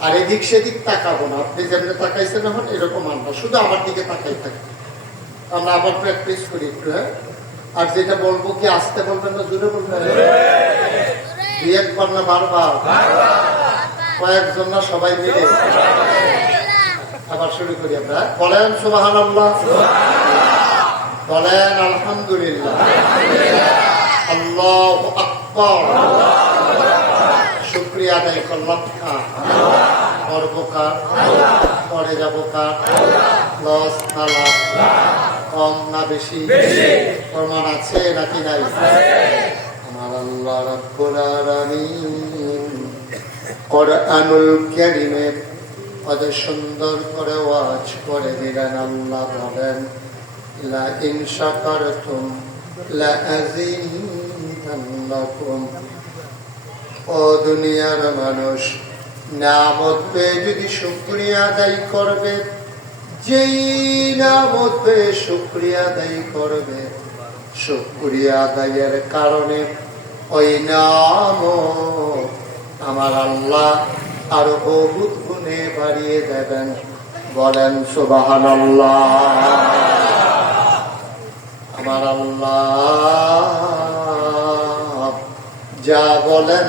আর এদিক সেদিক তাকাবো না। আপনি যেমনি তাকাইছেন এখন এরকম আমরা। শুধু আমার দিকে তাকাই থাকি। আমরা আবার প্র্যাকটিস করি একটু হ্যাঁ? আর যেটা বলব কি আসতে বলবেন না জোরে বলবেন? দুই একবার না বারবার? কয়েকজন না সবাই মিলে? আবার শুরু করি আমরা। বলেন সুবাহান আল্লাহ বলেন আলহামদুলিল্লাহ। আল্লাহ আকবর। শুক্রিয়া আদায় করলাম। কার পর্বকার পরে যাব কার? লস নালা কম না বেশি? প্রমাণ আছে নাকি নাই? আমার আল্লাহ রব্বুল আলামিন কোরআনুল কারীমে কত সুন্দর করে ওয়াজ করে দিলেন আল্লাহ বলেন লা ইন শাকারতুম লা আযীদান্নাকুম ও দুনিয়ার মানুষ নামত যদি শুক্রিয়া আদায় করবে, যেই নামত পেয়ে শুক্রিয়া আদায় করবে, শুক্রিয়া আদায়ের কারণে ওই নাম আমার আল্লাহ আরও বহুত গুণে বাড়িয়ে দেবেন। বলেন সুবাহান আমার আল্লাহ যা বলেন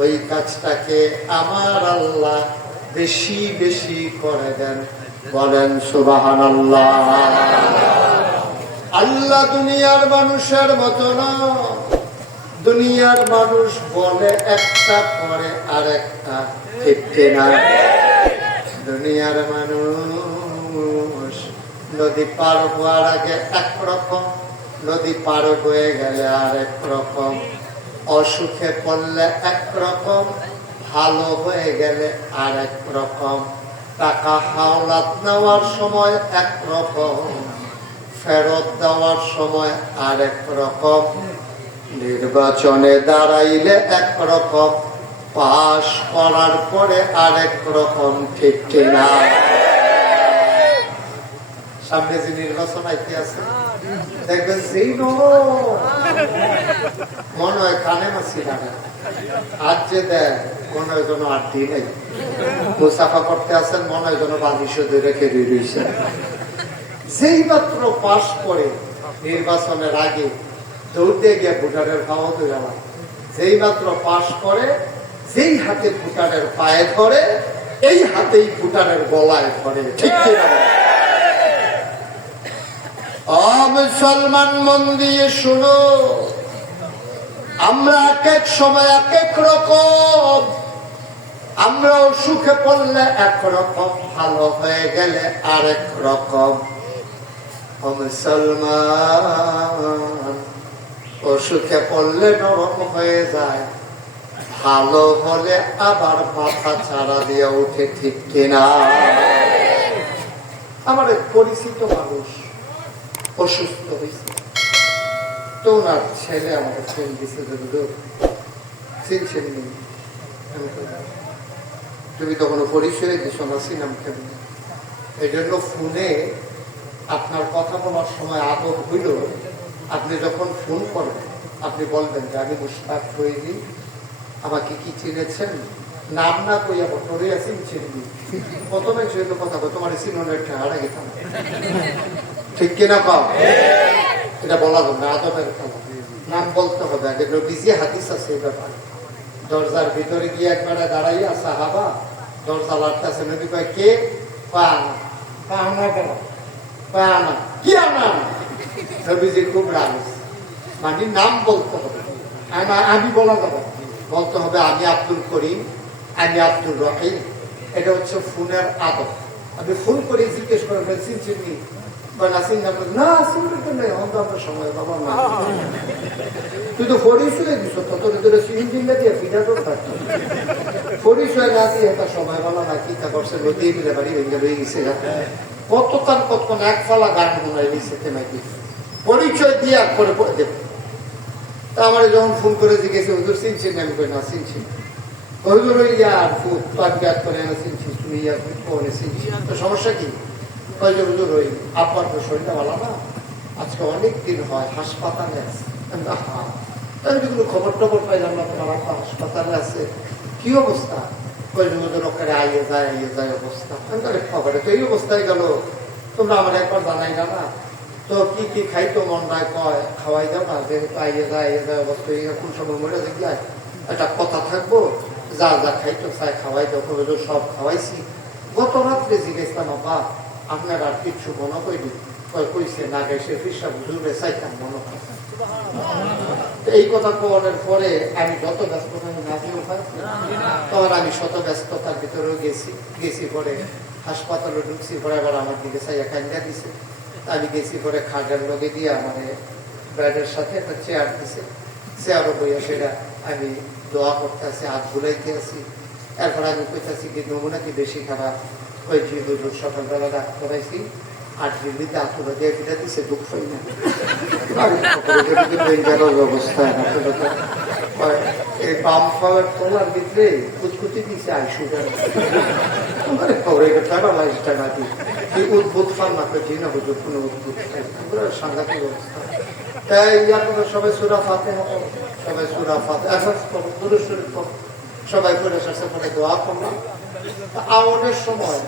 ওই কাজটাকে আমার আল্লাহ বেশি বেশি করে দেন। বলেন সুবাহান আল্লাহ আল্লাহ দুনিয়ার মানুষের মতো দুনিয়ার মানুষ বলে একটা করে আর একটা ঠিক না। দুনিয়ার মানুষ নদী পার হওয়ার আগে একরকম, নদী পার হয়ে গেলে আর এক রকম। অসুখে পড়লে একরকম, ভালো হয়ে গেলে আর এক রকম টাকা হাওলাত নেওয়ার সময় একরকম, ফেরত দেওয়ার সময় আরেক রকম নির্বাচনে দাঁড়াইলে একরকম, পাশ করার পরে আরেক রকম ঠিক কিনা? সামনে যে নির্বাচন আইতে আছে, দেখবেন যেই মনে হয় কানে মাছি লাগে আজ যে দেয় মনে হয় যেন আর দিন নেই। মুসাফা করতে আসেন মনে হয় যেন বালিশ রেখে দিয়ে দিয়েছে। যেই মাত্র পাশ করে নির্বাচনের আগে দৌড়তে গিয়ে ভুটানের খাওয়া তৈরি যেই মাত্র পাশ করে যেই হাতে ভুটানের পায়ে ধরে, এই হাতেই ভুটানের গলায় ধরে। ঠিক কিনা মুসলমান মন দিয়ে শুনো। আমরা এক এক সময় এক এক রকম। আমরাও সুখে পড়লে একরকম ভালো হয়ে গেলে আরেক রকম। মুসলমান অসুখে পড়লে নরম হয়ে যায়। ভালো হলে আবার মাথা ছাড়া দিয়ে উঠে ঠিক কিনা। আমার এক পরিচিত মানুষ অসুস্থ হয়েছে। তো ওনার ছেলে আমাকে ফোন দিছে যে? তুমি তো কোনো পরিচয় দিছো না সিনাম কেমন এই জন্য ফোনে আপনার কথা বলার সময় আদব হইল? আপনি যখন ফোন করেন, আপনি বলবেন যে, আমি মুস্তাক ফৈজি আমাকে কি চিনেছেন? নাম না কইয়া বটরে আছি চিনবি প্রথমে ছিল কথা তোমার সিনোনের ঠেহারা গেতাম ঠিক কিনা পাও এটা বলা যাবে না, আদবের খেলা নাম বলতে হবে। আগে নবীজি হাদিস আছে এই ব্যাপারে। দরজার ভিতরে গিয়ে একবারে দাঁড়াইয়া সাহাবা, দরজা লাটতেছে। নবী কয়, কে? পানা পানা কেন? পানা কি আনা নবীজি খুব রাগ। মানে নাম বলতে হবে। আমি বলা যাবে বলতে হবে, আমি আব্দুল করিম, আমি আব্দুল রহিম। এটা হচ্ছে ফোনের আদব। আমি ফোন করে জিজ্ঞেস করে চিন চিনি বা না চিন্তা করে, না চিনতে তো নেই? অন্ত আপনার সময়, বাবা মা। তুই তো হয়ে দিস তত ধরে চিনি দিলে দিয়ে তো থাকতো। না দিয়ে সময় না তা করছে? বাড়ি গেছে কত তার কত এক ফালা গান দিয়েছে নাকি পরিচয় দিয়ে আর করে দেবে। তা আমার যখন ফোন করে জিজ্ঞেস হুজুর চিনছেন আমি কই, না, চিনছি হুজুর ওই ইয়ার ব্যাগ করে এনে চিনছি তুমি ইয়ার ফুট করে তো সমস্যা কি? যে হুজুর ওই আপনার তো শরীরটা ভালো না। আজকে অনেক দিন হয় হাসপাতালে আছে। আমি বললাম, আহা আমি তো কোনো খবর টবর পাইলাম না হাসপাতালে আছে। কি অবস্থা? যে হুজুর ওখানে আইয়ে যায় আইয়ে যায় অবস্থা। খবরে তো অবস্থায় গেল। তোমরা আমার একবার জানাই না। না তো কি কি খাইতো মন নাই কয় খাওয়াই দাও না আইয়ে যায় আইয়ে যায় অবস্থা। কোন সময় মরে দেখলে একটা কথা থাকব। যা যা খাইতো চাই খাওয়াই দাও কবে সব খাওয়াইছি। গত রাত্রে জিজ্ঞেসলাম আপা আপনার আর কিচ্ছু মনে করি কইছে, না গেছে ফিসা বুঝুরে চাইতাম মনে এই কথা কোয়ানোর পরে আমি যত ব্যস্ততা না দিয়ে তখন আমি শত ব্যস্ততার ভিতরেও গেছি গেছি পরে হাসপাতালে ঢুকছি, পরে আবার আমার দিকে চাইয়া কান্দা দিছে। আমি গেছি পরে খাটের লগে দিয়ে মানে ব্যাডের সাথে একটা চেয়ার দিছে। চেয়ারও বইয়া সেটা আমি দোয়া করতে আছি হাত ভুলাইতে আছি। এরপর আমি কইতাছি কি নমুনা কি বেশি খারাপ? ওই যে হুজুর, সকালবেলা ডাক্তার করাইছি দিছে, দুঃখ অবস্থা এই ভিতরে মানে ফান না সাংঘাতিক অবস্থা। তাই সবাই সুরা ফাতে সবাই সুরা ফাতে আসাস করো শরীফ সবাই করে শেষে পরে দোয়া করলাম আওয়ানের সময়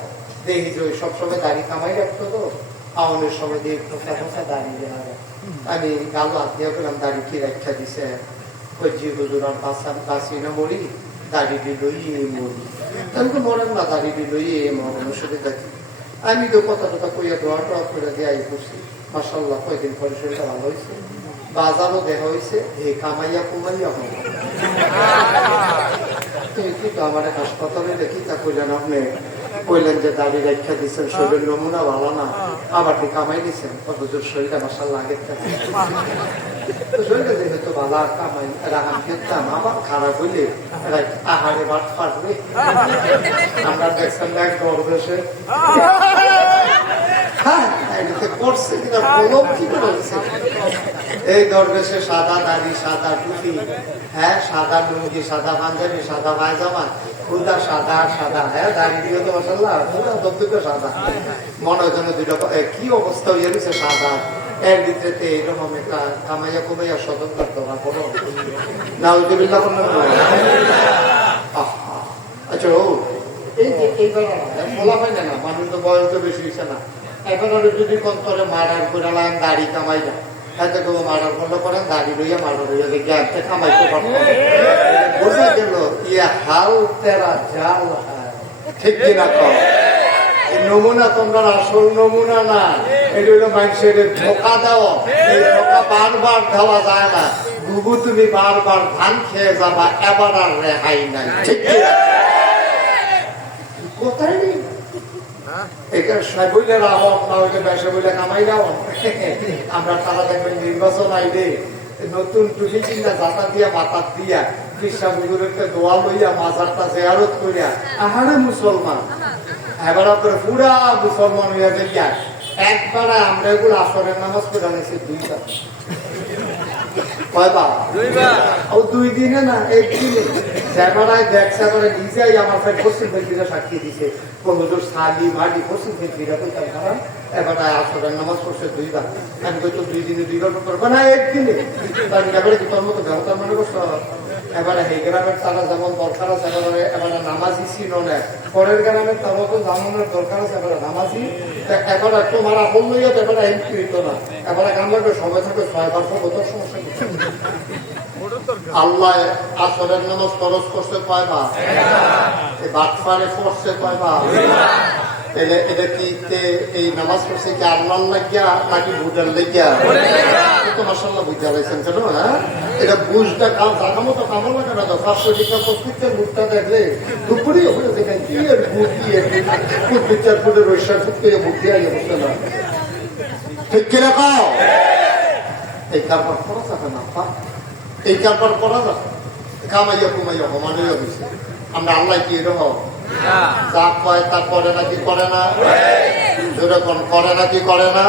দেখি যে সবসময় দাড়ি কামাই রাখতো তো আওয়ানের সময় দিয়ে খোঁচা খোঁচা দাঁড়িয়ে আমি গালো দিয়ে করলাম দাড়ি কি রাখা দিছে? ওই জি হুজুর, আর বাসা, বাসি না মরি, দাড়ি দিল ইয়ে মরি। আমি তো মরেন না দাড়ি দিল ইয়ে মরণের সাথে দেখি আমি তো কথা টথা কইয়া দোয়া টোয়া করে দিয়ে আই করছি মাসাল্লাহ কয়দিন পরে শরীরটা ভালো হয়েছে বাজারও দেখা হয়েছে এই কামাইয়া কুমাইয়া তুমি কি তো আমার হাসপাতালে দেখি তা কইলেন আপনি কইলেন যে দাড়ি রেখা দিচ্ছেন শরীরের নমুনা ভালো না। আবার কামাই দিচ্ছেন অথচ শরীরটা মাসাল্লাহ আগের থেকে। হ্যাঁ। এই দরবেশে সাদা দাড়ি, সাদা টুপি হ্যাঁ সাদা লুঙ্গি, সাদা পাঞ্জাবি, সাদা পায়জামা, খুদা সাদা সাদা হ্যাঁ দাড়ি দিয়ে তো মশাল্লাহ সাদা। মনে হয় যেন দুইটা কি অবস্থা হয়ে গেছে সাদা? এর ভিতরে এইরকম একটা কামাইয়া কুমাইয়া স্বতন্ত্র ধরা পড়ো না, ওই টেবিল্লা আচ্ছা ও এখন যদি কোন করে মার্ডার করে লাম দাড়ি কামাই না হাতে কেউ মার্ডার করলে করেন, দাড়ি লইয়া মার্ডার হইয়া দেখি একটা কামাইতে পারব বোঝা গেল ইয়ে হাল তেরা জাল। ঠিক কিনা নমুনা তোমরা আসল নমুনা না। এটা হলো মানুষের ধোকা দেওয়া। এই ধোকা বারবার দেওয়া যায় না। বুবু, তুমি বারবার ধান খেয়ে যাবা, এবার আর রেহাই নাই। ঠিক কোথায় নেই আমরা তারা দেখবেন নির্বাচন নতুন দিয়া জেয়ারত করিয়া মুসলমান। এবার করে পুরা মুসলমান হইয়া দেখিয়া একবার আমরা এগুলো আসরের নামাজ পড়ে আনেছি দুইটা কয়বার? ও দুই দিনে না একদিনে সেবারায় দেখছে করে নিজেই আমার ফের পশ্চিম ফেলকিরা সাক্ষী দিছে। সালি মাটি পশ্চিম ফেলকিরা কইতাম এবার আসরের নামাজ পড়ছে দুইবার। আমি তো দুই দিনে দুইবার করব? না একদিনে তার কি তোর মতো ব্যবহার মনে করছ এবারে এই গ্রামের তারা যেমন দরকার আছে এবারে এবারে নামাজি ছিল না পরের গ্রামের তার মতো জামানোর দরকার আছে এবারে নামাজি। এখন একটু তোমার আপন লইয়া তো এবারে এমপি হইত না। এবার গান লাগবে সবাই থাকবে ছয় সব তোর সমস্যা আল্লাহ আসরের নামাজ খরচ করছে কয়বার? বাটফারে পড়ছে কয়বার? এটা কি এই নামাজ পড়ছে কি আল্লাহ লাগিয়া নাকি ভুটার লাগিয়া? তো বুঝতে পারছেন কেন হ্যাঁ? এটা বুঝটা কাম জানা মতো লাগে না তো পাঁচশো টিকা প্রস্তুতের মুখটা দেখলে? দেখেন কি কি ভূত? বিচার করে দিয়ে আগে বসতে না। ঠিক কিনা কাও? এই কারবার করা যাবে না এই কারবার করা যাবে কামাইয়া কুমাইয়া হমানিয়া দিছে আমরা আল্লাহ কি এরকম? যা কয় তা করে নাকি করে না? যেরকম করে নাকি করে না?